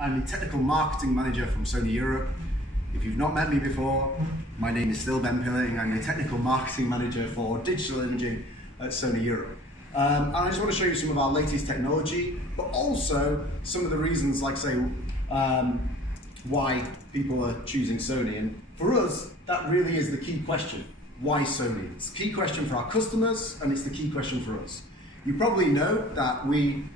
I'm the Technical Marketing Manager from Sony Europe. If you've not met me before, my name is still Ben Pilling. I'm the Technical Marketing Manager for Digital Imaging at Sony Europe. And I just want to show you some of our latest technology, but also some of the reasons, like say, why people are choosing Sony. And for us, that really is the key question. Why Sony? It's the key question for our customers, and it's the key question for us. You probably know that we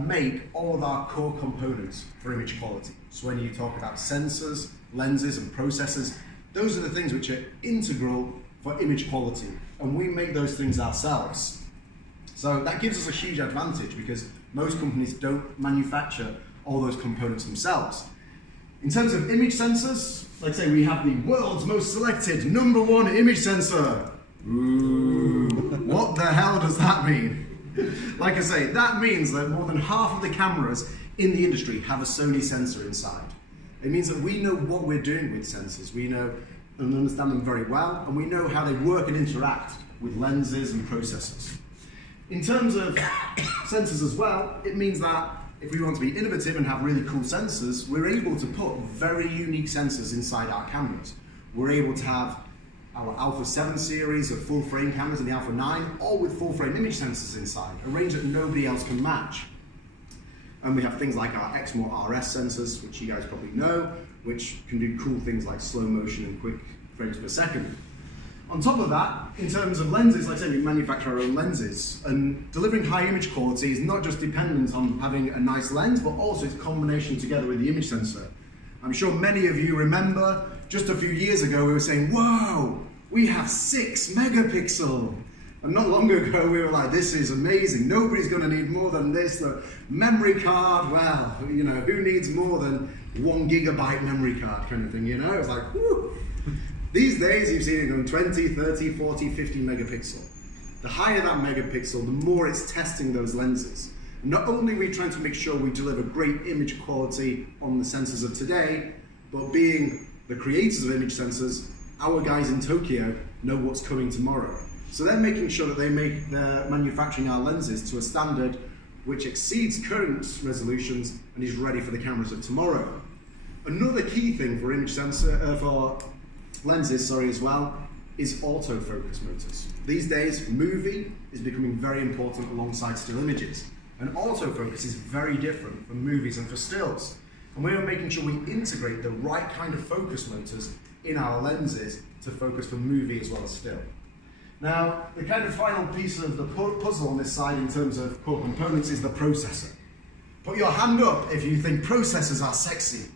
make all of our core components for image quality. So when you talk about sensors, lenses, and processors, those are the things which are integral for image quality, and we make those things ourselves. So that gives us a huge advantage because most companies don't manufacture all those components themselves. In terms of image sensors, like I say, we have the world's most selected #1 image sensor. Ooh, what the hell does that mean? Like I say, that means that more than half of the cameras in the industry have a Sony sensor inside. It means that we know what we're doing with sensors. We know and understand them very well, and we know how they work and interact with lenses and processors. In terms of sensors as well, it means that if we want to be innovative and have really cool sensors, we're able to put very unique sensors inside our cameras. We're able to have our Alpha 7 series of full frame cameras and the Alpha 9, all with full frame image sensors inside, a range that nobody else can match. And we have things like our Exmor RS sensors, which you guys probably know, which can do cool things like slow motion and quick frames per second. On top of that, in terms of lenses, like I said, we manufacture our own lenses, and delivering high image quality is not just dependent on having a nice lens, but also its combination together with the image sensor. I'm sure many of you remember just a few years ago we were saying, whoa, we have 6 megapixel. And not long ago we were like, this is amazing, nobody's going to need more than this. The memory card, well, you know, who needs more than 1 gigabyte memory card kind of thing, you know? It's like, whoo. These days you've seen it going 20, 30, 40, 50 megapixel. The higher that megapixel, the more it's testing those lenses. Not only are we trying to make sure we deliver great image quality on the sensors of today, but being the creators of image sensors, our guys in Tokyo know what's coming tomorrow. So they're making sure that they're manufacturing our lenses to a standard which exceeds current resolutions and is ready for the cameras of tomorrow. Another key thing for image sensor, for lenses, as well, is autofocus motors. These days, movie is becoming very important alongside still images. And autofocus is very different from movies and for stills. And we are making sure we integrate the right kind of focus motors in our lenses to focus for movie as well as still. Now, the kind of final piece of the puzzle on this side in terms of core components is the processor. Put your hand up if you think processors are sexy.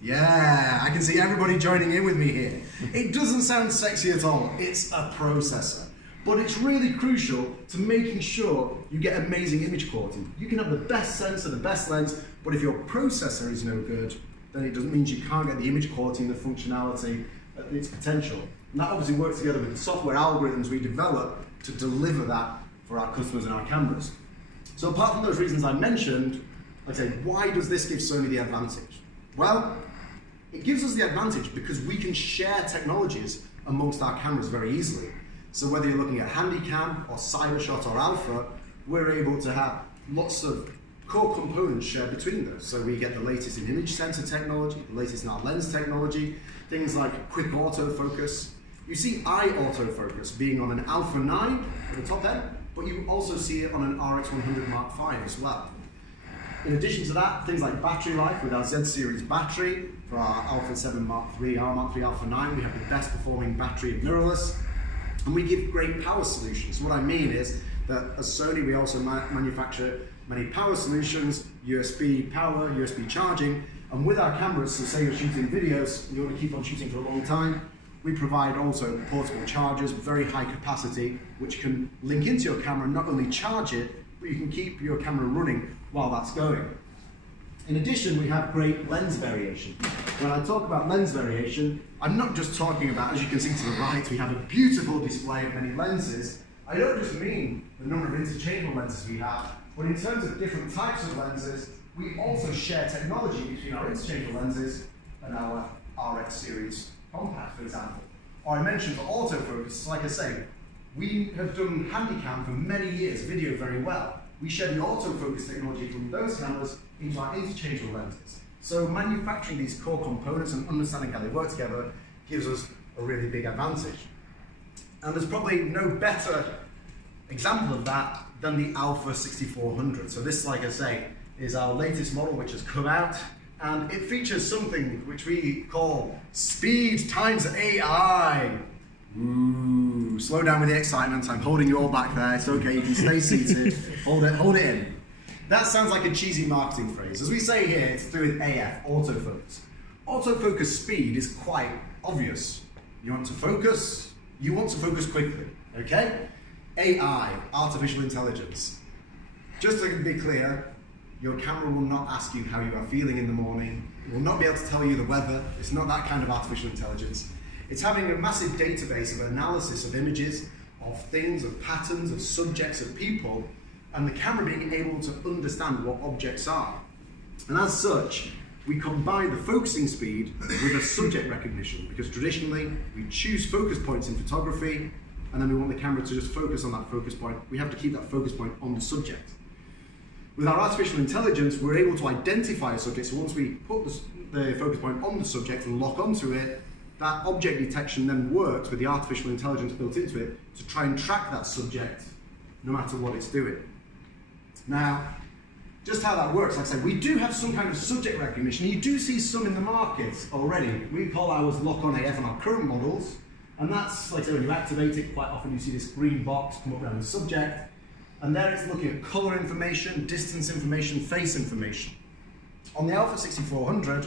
Yeah, I can see everybody joining in with me here. It doesn't sound sexy at all, it's a processor. But it's really crucial to making sure you get amazing image quality. You can have the best sensor, the best lens, but if your processor is no good, then it doesn't mean you can't get the image quality and the functionality at its potential. And that obviously works together with the software algorithms we develop to deliver that for our customers and our cameras. So apart from those reasons I mentioned, like I say, why does this give Sony the advantage? Well, it gives us the advantage because we can share technologies amongst our cameras very easily. So whether you're looking at Handycam or Cybershot or Alpha, we're able to have lots of core components shared between those. So we get the latest in image sensor technology, the latest in our lens technology, things like quick autofocus. You see eye autofocus being on an Alpha 9 at the top end, but you also see it on an RX100 Mark V as well. In addition to that, things like battery life with our Z series battery for our Alpha 7 Mark III, our Mark III Alpha 9, we have the best performing battery mirrorless, and we give great power solutions. What I mean is that as Sony, we also manufacture many power solutions, USB power, USB charging, and with our cameras, so say you're shooting videos, and you want to keep on shooting for a long time, we provide also portable chargers, very high capacity, which can link into your camera and not only charge it, but you can keep your camera running while that's going. In addition, we have great lens variation. When I talk about lens variation, I'm not just talking about, as you can see to the right, we have a beautiful display of many lenses. I don't just mean the number of interchangeable lenses we have, but in terms of different types of lenses, we also share technology between our interchangeable lenses and our RX series compact, for example. Or I mentioned for autofocus, like I say, we have done Handycam for many years, video very well. We share the autofocus technology from those cameras into our interchangeable lenses. So manufacturing these core components and understanding how they work together gives us a really big advantage. And there's probably no better example of that than the Alpha 6400. So this, like I say, is our latest model which has come out, and it features something which we call speed times AI. Ooh, slow down with the excitement. I'm holding you all back there. It's okay, you can stay seated. Hold it in. That sounds like a cheesy marketing phrase. As we say here, it's to do with AF, autofocus. Autofocus speed is quite obvious. You want to focus quickly, okay? AI, artificial intelligence. Just to be clear, your camera will not ask you how you are feeling in the morning. It will not be able to tell you the weather. It's not that kind of artificial intelligence. It's having a massive database of analysis of images, of things, of patterns, of subjects, of people, and the camera being able to understand what objects are. And as such, we combine the focusing speed with a subject recognition, because traditionally we choose focus points in photography, and then we want the camera to just focus on that focus point. We have to keep that focus point on the subject. With our artificial intelligence, we're able to identify a subject, so once we put the focus point on the subject and lock onto it, that object detection then works with the artificial intelligence built into it to try and track that subject no matter what it's doing. Now, just how that works, like I said, we do have some kind of subject recognition. You do see some in the market already. We call ours lock-on AF on our current models, and that's, like I say, when you activate it, quite often you see this green box come up around the subject, and there it's looking at color information, distance information, face information. On the Alpha 6400,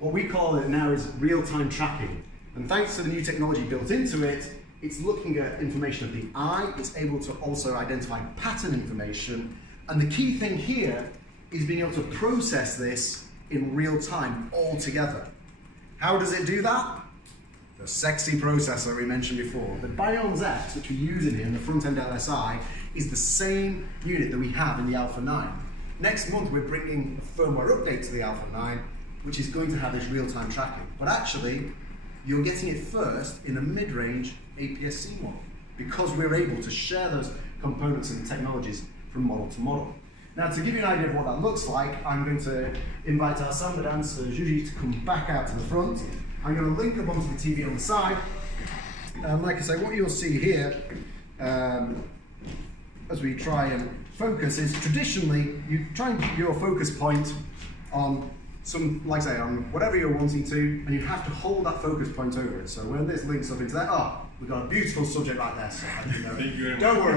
what we call it now is real-time tracking, and thanks to the new technology built into it, it's looking at information of the eye. It's able to also identify pattern information. And the key thing here is being able to process this in real time all together. How does it do that? The sexy processor we mentioned before. The Bions X, which we're using here in the front-end LSI, is the same unit that we have in the Alpha 9. Next month we're bringing a firmware update to the Alpha 9, which is going to have this real-time tracking. But actually, you're getting it first in a mid-range APS-C model, because we're able to share those components and technologies from model to model. Now, to give you an idea of what that looks like, I'm going to invite our samba dancer, Juji, to come back out to the front. I'm going to link up onto the TV on the side. Like I say, what you'll see here, as we try and focus, is traditionally, you try and keep your focus point on some, like I say, on whatever you're wanting to, and you have to hold that focus point over it. So when this links up into that, we've got a beautiful subject right there. So don't worry.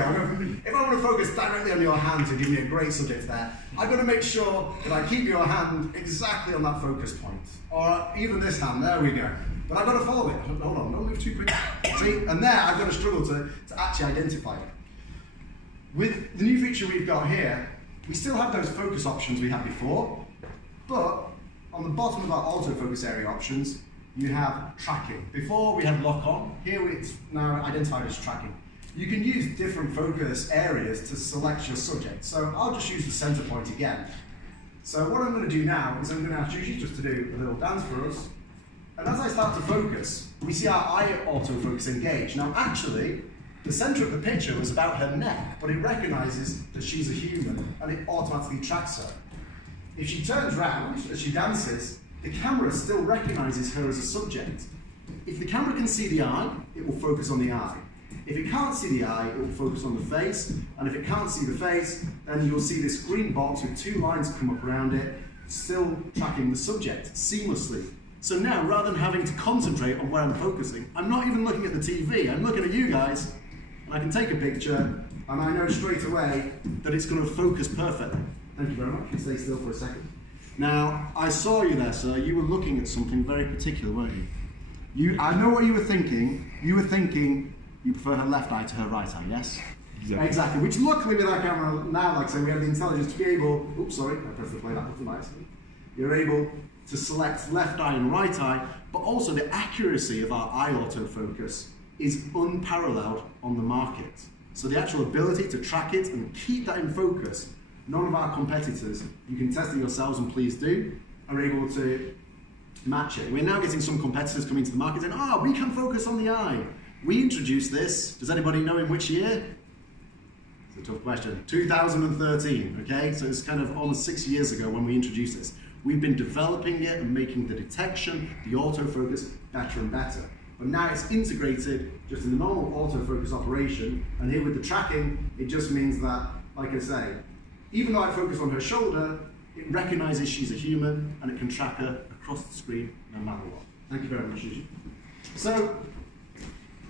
If I want to focus directly on your hand to give me a great subject there, I've got to make sure that I keep your hand exactly on that focus point. Or even this hand, there we go. But I've got to follow it. Hold on, don't move too quick. See, and there I've got to struggle to actually identify it. With the new feature we've got here, we still have those focus options we had before, but on the bottom of our autofocus area options, you have tracking. Before we had lock on, here it's now identified as tracking. You can use different focus areas to select your subject. So I'll just use the center point again. So what I'm going to do now is I'm going to ask Juji just to do a little dance for us. And as I start to focus, we see our eye autofocus engage. Now actually, the center of the picture was about her neck, but it recognizes that she's a human and it automatically tracks her. If she turns round as she dances, the camera still recognizes her as a subject. If the camera can see the eye, it will focus on the eye. If it can't see the eye, it will focus on the face. And if it can't see the face, then you'll see this green box with two lines come up around it, still tracking the subject seamlessly. So now, rather than having to concentrate on where I'm focusing, I'm not even looking at the TV, I'm looking at you guys, and I can take a picture, and I know straight away that it's going to focus perfectly. Thank you very much. You stay still for a second. Now, I saw you there, sir. You were looking at something very particular, weren't you? I know what you were thinking. You were thinking you prefer her left eye to her right eye, yes? Exactly. Which luckily with our camera now, like I say, we have the intelligence to be able, oops, sorry, I pressed the play back button by accident. You're able to select left eye and right eye, but also the accuracy of our eye autofocus is unparalleled on the market. So the actual ability to track it and keep that in focus, none of our competitors, you can test it yourselves and please do, are able to match it. We're now getting some competitors coming to the market saying, we can focus on the eye. We introduced this, does anybody know in which year? It's a tough question. 2013, okay? So it's kind of almost 6 years ago when we introduced this. We've been developing it and making the detection, the autofocus, better and better. But now it's integrated just in the normal autofocus operation, and here with the tracking, it just means that, like I say, even though I focus on her shoulder, it recognizes she's a human and it can track her across the screen no matter what. Thank you very much, Gigi. So,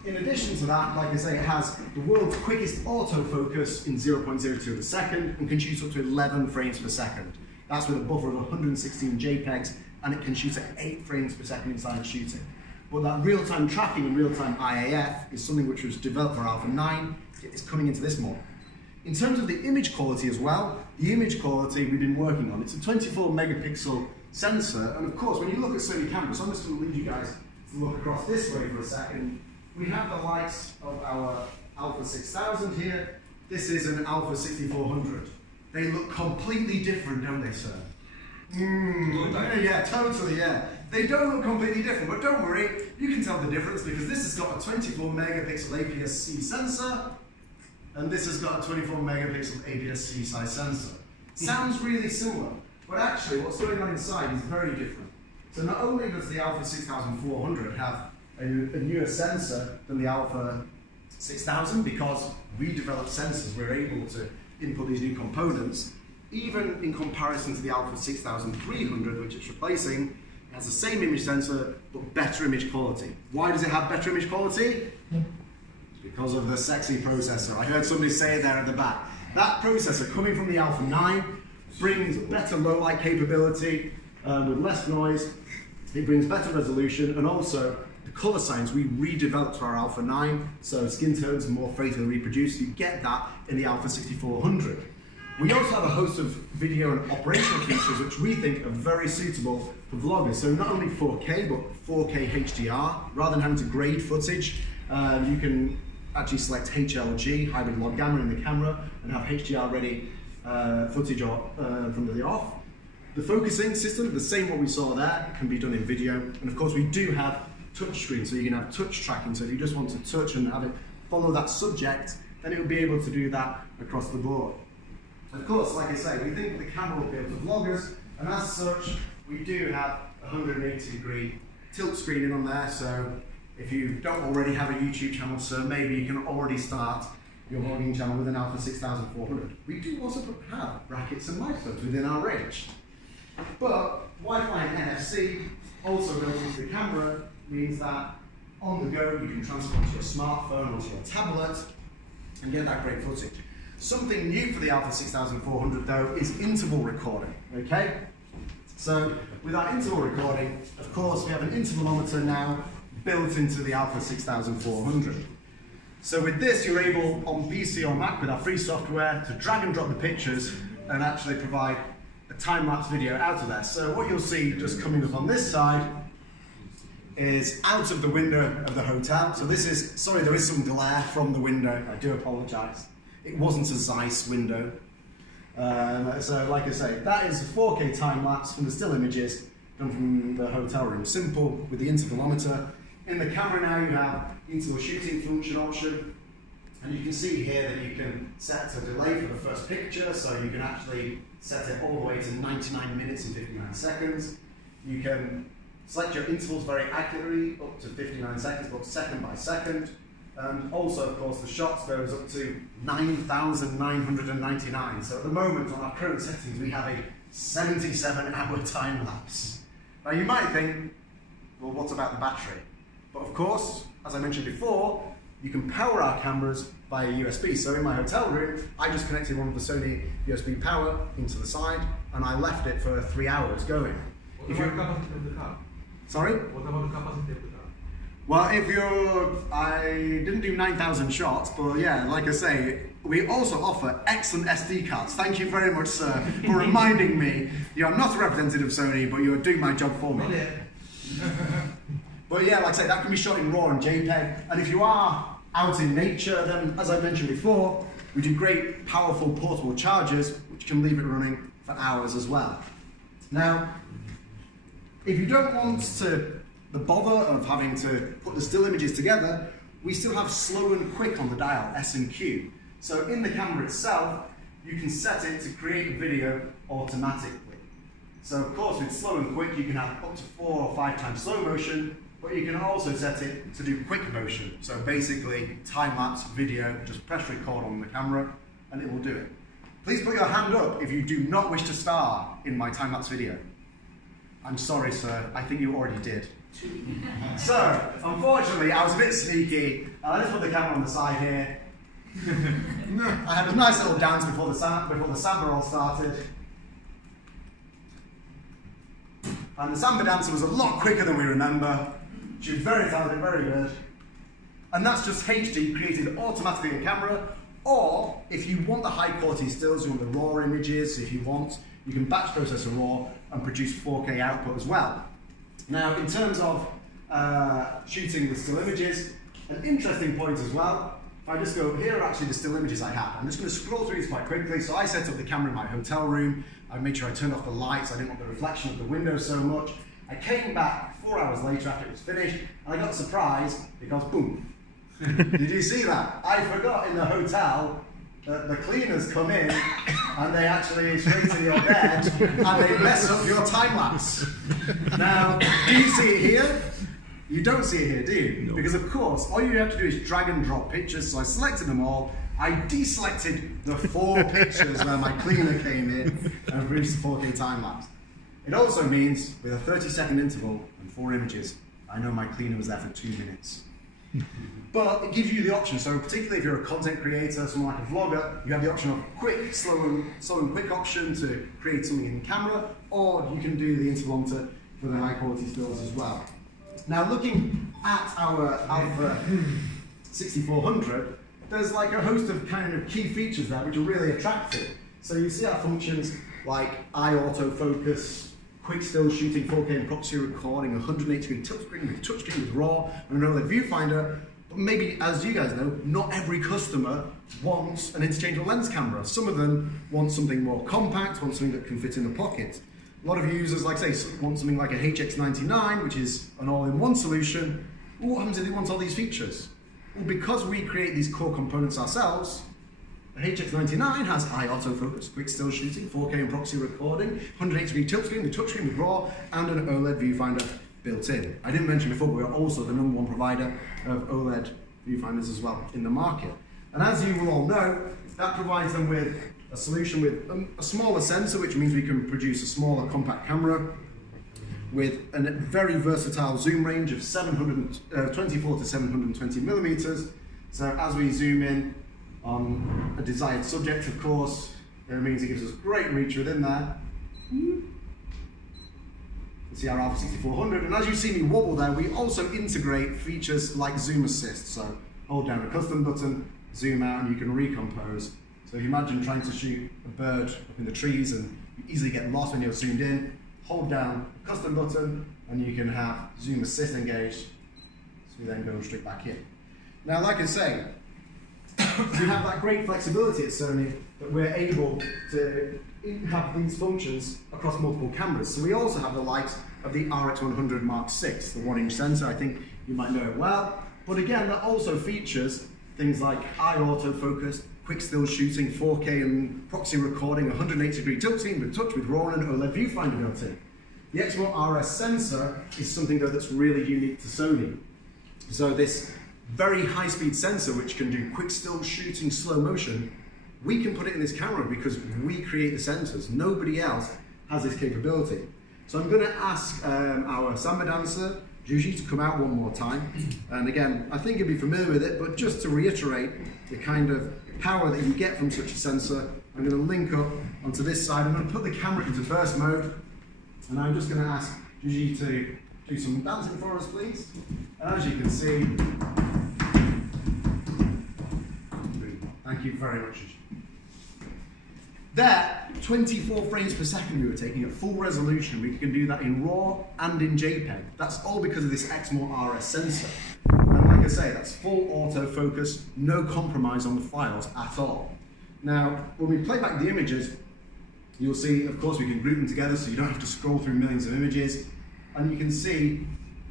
in addition to that, like I say, it has the world's quickest autofocus in 0.02 of a second and can shoot up to 11 frames per second. That's with a buffer of 116 JPEGs, and it can shoot at 8 frames per second inside shooting. But that real-time tracking and real-time IAF is something which was developed for Alpha 9. It's coming into this model. In terms of the image quality as well, the image quality we've been working on, it's a 24 megapixel sensor, and of course when you look at Sony cameras, I'm just going to lead you guys to look across this way for a second. We have the likes of our Alpha 6000 here. This is an Alpha 6400. They look completely different, don't they, sir? Yeah, totally, yeah. They don't look completely different, but don't worry, you can tell the difference because this has got a 24 megapixel APS-C sensor, and this has got a 24 megapixel APS-C size sensor. Sounds really similar, but actually what's going on inside is very different. So not only does the Alpha 6400 have a newer sensor than the Alpha 6000, because we develop sensors, we're able to input these new components, even in comparison to the Alpha 6300, which it's replacing, it has the same image sensor, but better image quality. Why does it have better image quality? Because of the sexy processor. I heard somebody say it there at the back. That processor coming from the Alpha 9 brings better low light capability with less noise. It brings better resolution, and also the color science we redeveloped for our Alpha 9, so skin tones are more faithfully reproduced. You get that in the Alpha 6400. We also have a host of video and operational features which we think are very suitable for vloggers. So not only 4K, but 4K HDR. Rather than having to grade footage, you can actually select HLG, hybrid log gamma in the camera, and have HDR ready footage from the off. The focusing system, the same what we saw there, can be done in video. And of course we do have touchscreen, so you can have touch tracking. So if you just want to touch and have it follow that subject, then it will be able to do that across the board. Of course, like I say, we think the camera will appeal to vloggers, and as such, we do have a 180-degree tilt screening on there, so if you don't already have a YouTube channel, so maybe you can already start your vlogging channel with an Alpha 6400. We do also have brackets and microphones within our range. But Wi-Fi and NFC also built into the camera means that on the go you can transfer onto your smartphone, onto your tablet, and get that great footage. Something new for the Alpha 6400 though is interval recording, okay? So with our interval recording, of course we have an intervalometer now built into the Alpha 6400. So with this you're able on PC or Mac with our free software to drag and drop the pictures and actually provide a time-lapse video out of there. So what you'll see just coming up on this side is out of the window of the hotel. So this is, sorry there is some glare from the window, I do apologise. It wasn't a Zeiss window. So like I say, that is a 4K time-lapse from the still images done from the hotel room. Simple with the intervalometer. In the camera now you have interval shooting function option, and you can see here that you can set a delay for the first picture, so you can actually set it all the way to 99 minutes and 59 seconds. You can select your intervals very accurately, up to 59 seconds, but second by second. And also, of course, the shots goes up to 9,999. So at the moment, on our current settings, we have a 77-hour time lapse. Now you might think, well, what about the battery? But of course, as I mentioned before, you can power our cameras via USB. So in my hotel room, I just connected one of the Sony USB power into the side, and I left it for 3 hours going. What about the capacity of the car? Sorry? What about the capacity of the car? Well, I didn't do 9,000 shots, but yeah, like I say, we also offer excellent SD cards. Thank you very much, sir, for reminding me. I'm not a representative of Sony, but you're doing my job for me. But yeah, like I say, that can be shot in RAW and JPEG. And if you are out in nature, then as I mentioned before, we do great, powerful portable chargers, which can leave it running for hours as well. Now, if you don't want the bother of having to put the still images together, we still have slow and quick on the dial, S and Q. So in the camera itself, you can set it to create a video automatically. So of course with slow and quick you can have up to 4 or 5 times slow motion, but you can also set it to do quick motion. So basically time-lapse video, just press record on the camera and it will do it. Please put your hand up if you do not wish to star in my time-lapse video. I'm sorry sir, I think you already did. So, unfortunately I was a bit sneaky. I just put the camera on the side here. I had a nice little dance before the samba roll started. And the samba dancer was a lot quicker than we remember. She was very talented, very good. And that's just HD created automatically in camera. Or, if you want the high quality stills, you want the raw images, if you want, you can batch process a raw and produce 4K output as well. Now, in terms of shooting the still images, an interesting point as well, if I just go, here are actually the still images I have. I'm just going to scroll through these quite quickly. So I set up the camera in my hotel room. I made sure I turned off the lights. I didn't want the reflection of the window so much. I came back 4 hours later after it was finished, and I got surprised because boom. Did you see that? I forgot in the hotel that the cleaners come in and they actually straighten your bed and they mess up your time lapse. Now, do you see it here? You don't see it here, do you? No. Because of course, all you have to do is drag and drop pictures. So I selected them all. I deselected the 4 pictures where my cleaner came in and produced the 4K time lapse. It also means with a 30-second interval and 4 images, I know my cleaner was there for 2 minutes. But it gives you the option, so particularly if you're a content creator, someone like a vlogger, you have the option of quick, slow and quick option to create something in camera, or you can do the interval onto for the high quality stills as well. Now looking at our Alpha 6400, there's like a host of kind of key features there which are really attractive. So you see our functions like eye autofocus, quick still shooting, 4K and proxy recording, 180-degree touchscreen with touchscreen with RAW, and an OLED viewfinder. But maybe, as you guys know, not every customer wants an interchangeable lens camera. Some of them want something more compact, want something that can fit in the pocket. A lot of users, like say, want something like a HX99, which is an all-in-one solution. What happens if they want all these features? Well, because we create these core components ourselves, the HX99 has eye autofocus, quick still shooting, 4K and proxy recording, 180-degree touchscreen, the touchscreen with RAW, and an OLED viewfinder built in. I didn't mention before, but we're also the #1 provider of OLED viewfinders as well in the market. And as you will all know, that provides them with a solution with a smaller sensor, which means we can produce a smaller compact camera with a very versatile zoom range of 724 to 720 millimeters. So as we zoom in on a desired subject, of course, it means it gives us great reach within there. You see our Alpha 6400, and as you see me wobble there, we also integrate features like zoom assist. So hold down a custom button, zoom out, and you can recompose. So if you imagine trying to shoot a bird up in the trees and you easily get lost when you're zoomed in, hold down a custom button and you can have zoom assist engaged, so we then go straight back in. Now, like I say, we have that great flexibility at Sony that we're able to have these functions across multiple cameras. So we also have the likes of the RX100 Mark VI, the 1-inch sensor. I think you might know it well. But again, that also features things like eye autofocus, quick still shooting, 4K and proxy recording, 180-degree touchscreen with touch with RAW and OLED viewfinder built in. The Exmor RS sensor is something though that's really unique to Sony. So this very high-speed sensor which can do quick still shooting, slow motion, we can put it in this camera because we create the sensors. Nobody else has this capability. So I'm going to ask our samba dancer, Juji, to come out one more time. And again, I think you'll be familiar with it, but just to reiterate the kind of power that you get from such a sensor, I'm going to link up onto this side. I'm going to put the camera into burst mode, and I'm just going to ask Juji to do some dancing for us, please. And as you can see, thank you very much. There, 24 frames per second we were taking at full resolution. We can do that in RAW and in JPEG. That's all because of this Exmor RS sensor. And like I say, that's full autofocus, no compromise on the files at all. Now, when we play back the images, you'll see, of course, we can group them together so you don't have to scroll through millions of images. And you can see,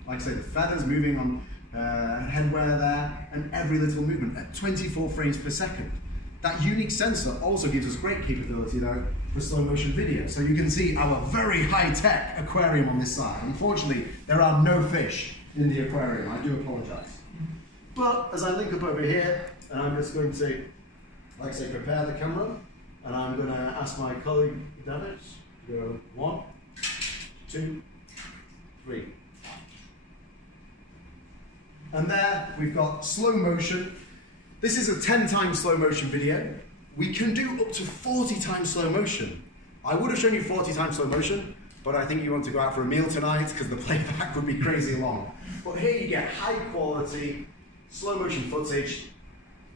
like I say, the feathers moving on headwear there, and every little movement at 24 frames per second. that unique sensor also gives us great capability though for slow motion video. So you can see our very high-tech aquarium on this side. Unfortunately, there are no fish in the aquarium. I do apologize. But as I link up over here, and I'm just going to, like I say, prepare the camera, and I'm going to ask my colleague David to go 1, 2, 3. And there we've got slow motion. This is a 10 times slow motion video. We can do up to 40 times slow motion. I would have shown you 40 times slow motion, but I think you want to go out for a meal tonight because the playback would be crazy long. But here you get high quality slow motion footage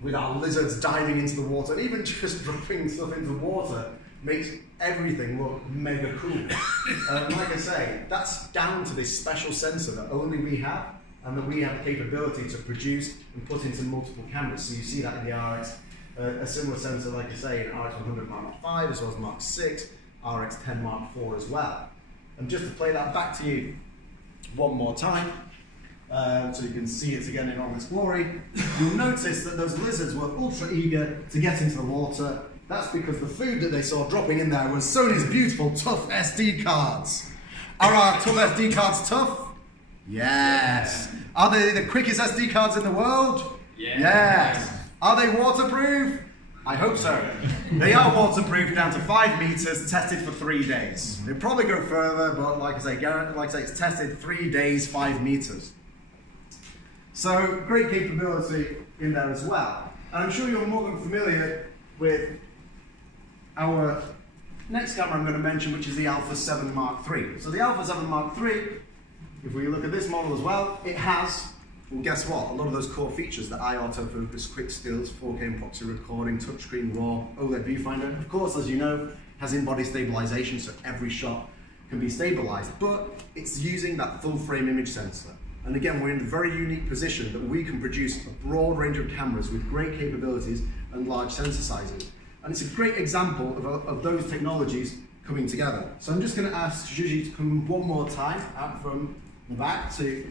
with our lizards diving into the water, and even just dropping stuff into water makes everything look mega cool. Like I say, that's down to this special sensor that only we have, and that we have the capability to produce and put into multiple cameras. So you see that in the RX, a similar sensor, like I say, in RX100 Mark 5 as well as Mark 6, RX10 Mark 4 as well. And just to play that back to you one more time, so you can see it again in all its glory, you'll notice that those lizards were ultra eager to get into the water. That's because the food that they saw dropping in there was Sony's beautiful tough SD cards. Are our tough SD cards tough? Yes. Are they the quickest SD cards in the world? Yes. Are they waterproof? I hope so. They are waterproof down to 5 meters, tested for 3 days. They'll probably go further, but like I say, it's tested 3 days, 5 meters. So great capability in there as well. And I'm sure you're more than familiar with our next camera I'm going to mention, which is the Alpha 7 Mark III. So the Alpha 7 Mark III, if we look at this model as well, it has, well, guess what? A lot of those core features, the eye autofocus, quick stills, 4K and proxy recording, touchscreen RAW, OLED viewfinder. Of course, as you know, has in-body stabilization, so every shot can be stabilized, but it's using that full frame image sensor. And again, we're in a very unique position that we can produce a broad range of cameras with great capabilities and large sensor sizes. And it's a great example of those technologies coming together. So I'm just going to ask Gigi to come one more time out from the back to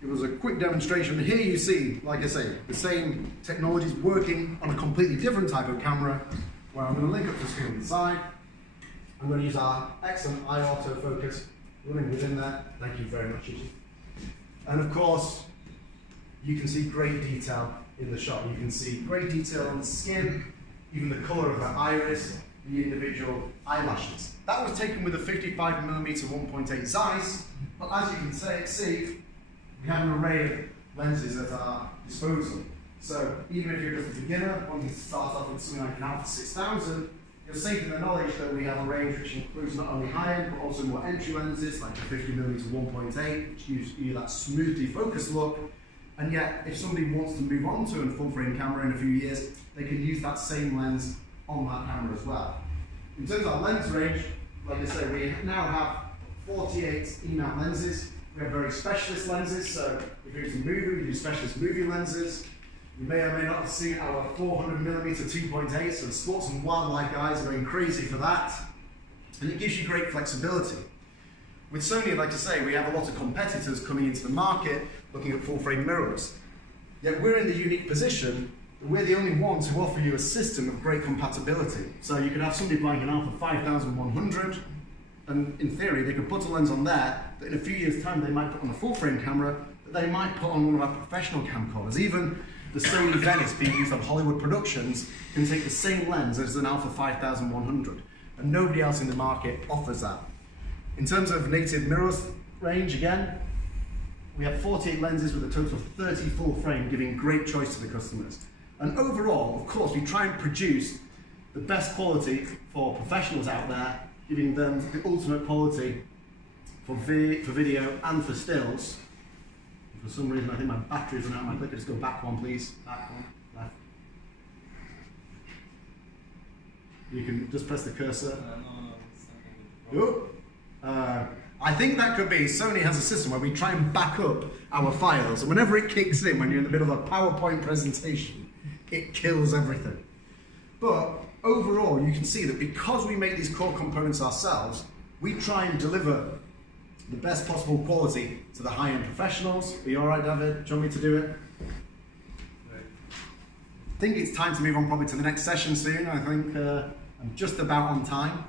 give us a quick demonstration. Here you see, like I say, the same technologies working on a completely different type of camera, where I'm going to link up the screen on the side. I'm going to use our excellent eye autofocus running within there. Thank you very much, Gigi. And of course, you can see great detail in the shot. You can see great detail on the skin, even the color of the iris, the individual eyelashes. That was taken with a 55mm 1.8 Zeiss, but as you can see, we have an array of lenses at our disposal. So even if you're just a beginner wanting to start off with something like an Alpha 6000, you're safe in the knowledge that we have a range which includes not only high-end, but also more entry lenses, like the 50mm 1.8, which gives you that smooth defocus look. And yet, if somebody wants to move on to a full-frame camera in a few years, they can use that same lens on that camera as well. In terms of our lens range, like I say, we now have 48 E-mount lenses. We have very specialist lenses, so if you're into movie, we do specialist movie lenses. You may or may not have seen our 400mm 2.8, so the sports and wildlife guys are going crazy for that. And it gives you great flexibility. With Sony, like I say, we have a lot of competitors coming into the market looking at full-frame mirrors. Yet we're in the unique position that we're the only ones who offer you a system of great compatibility. So you could have somebody buying an Alpha 5100, and in theory, they could put a lens on there that in a few years' time they might put on a full-frame camera, that they might put on one of our professional camcorders. Even the Sony Venice being used on Hollywood productions can take the same lens as an Alpha 5100, and nobody else in the market offers that. In terms of native mirrors range, again, we have 48 lenses with a total of 30 full frame, giving great choice to the customers. And overall, of course, we try and produce the best quality for professionals out there, giving them the ultimate quality for video and for stills. For some reason, I think my battery's run out. My clicker, just go back one, please. Back one, left. You can just press the cursor. I think that could be, Sony has a system where we try and back up our files, and whenever it kicks in, when you're in the middle of a PowerPoint presentation, it kills everything. But overall, you can see that because we make these core components ourselves, we try and deliver the best possible quality to the high-end professionals. Are you all right, David? Do you want me to do it? think it's time to move on probably to the next session soon. I think I'm just about on time.